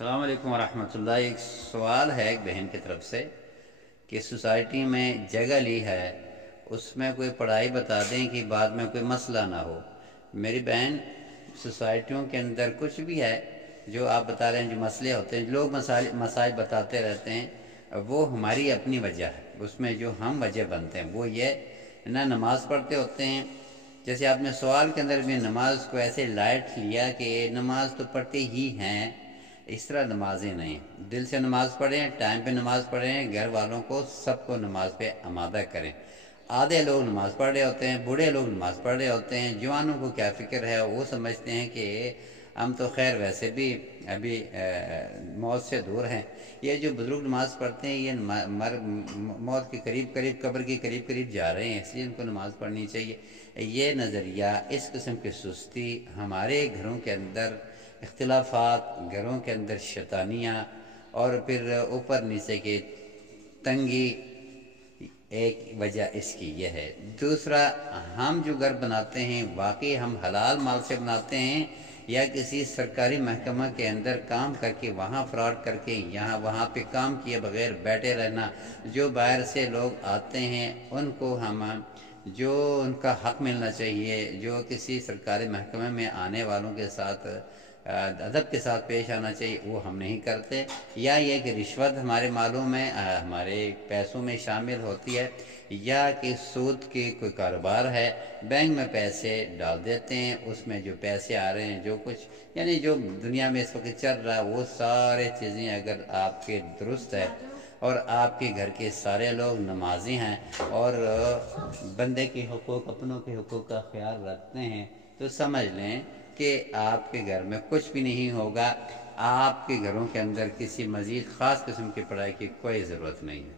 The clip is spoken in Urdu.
السلام علیکم ورحمۃ اللہ۔ ایک سوال ہے ایک بہن کی طرف سے کہ سوسائٹی میں جگہ لی ہے، اس میں کوئی پڑھائی بتا دیں کہ بعد میں کوئی مسئلہ نہ ہو۔ میری بہن، سوسائٹیوں کے اندر کچھ بھی ہے جو آپ بتا رہے ہیں، جو مسئلے ہوتے ہیں، لوگ مسائل بتاتے رہتے ہیں، وہ ہماری اپنی وجہ ہے۔ اس میں جو ہم وجہ بنتے ہیں وہ یہ نہ نماز پڑھتے ہوتے ہیں۔ جیسے آپ نے سوال کے اندر بھی نماز کو ایسے لائٹ لیا کہ نماز تو پڑھتے ہی ہیں، اس طرح نمازیں نہیں۔ دل سے نماز پڑھیں، ٹائم پہ نماز پڑھیں، گھر والوں کو سب کو نماز پہ آمادہ کریں۔ آدھے لوگ نماز پڑھ رہے ہوتے ہیں، بوڑھے لوگ نماز پڑھ رہے ہوتے ہیں، جوانوں کو کیا فکر ہے، وہ سمجھتے ہیں کہ ہم تو خیر ویسے بھی ابھی موت سے دور ہیں۔ یہ جو بزرگ نماز پڑھتے ہیں یہ موت کے قریب قبر کے قریب جا رہے ہیں، اس لیے ان کو نماز پڑھنی چاہیے۔ یہ نظریہ، اس قسم کی سستی ہمارے گھروں کے اندر اختلافات، گھروں کے اندر شیطانیاں اور پھر اوپر نیچے کی تنگی، ایک وجہ اس کی یہ ہے۔ دوسرا، ہم جو گھر بناتے ہیں واقعی ہم حلال مال سے بناتے ہیں یا کسی سرکاری محکمہ کے اندر کام کر کے وہاں فراڈ کر کے وہاں پہ کام کیے بغیر بیٹھے رہنا۔ جو باہر سے لوگ آتے ہیں ان کو جو ان کا حق ملنا چاہیے، جو کسی سرکاری محکمے میں آنے والوں کے ساتھ ادب کے ساتھ پیش آنا چاہیے، وہ ہم نہیں کرتے۔ یا یہ کہ رشوت ہمارے مالوں میں، ہمارے پیسوں میں شامل ہوتی ہے، یا کہ سود کے کوئی کاروبار ہے، بینک میں پیسے ڈال دیتے ہیں، اس میں جو پیسے آ رہے ہیں، جو کچھ یعنی جو دنیا میں اس وقت چل رہا ہے، وہ سارے چیزیں اگر آپ کے درست ہے اور آپ کے گھر کے سارے لوگ نمازی ہیں اور بندے کے حقوق، اپنوں کے حقوق کا خیال رکھتے ہیں، تو سمجھ لیں کہ آپ کے گھر میں کچھ بھی نہیں ہوگا۔ آپ کے گھروں کے اندر کسی مزید خاص قسم کی پڑھائی کی کوئی ضرورت نہیں ہے۔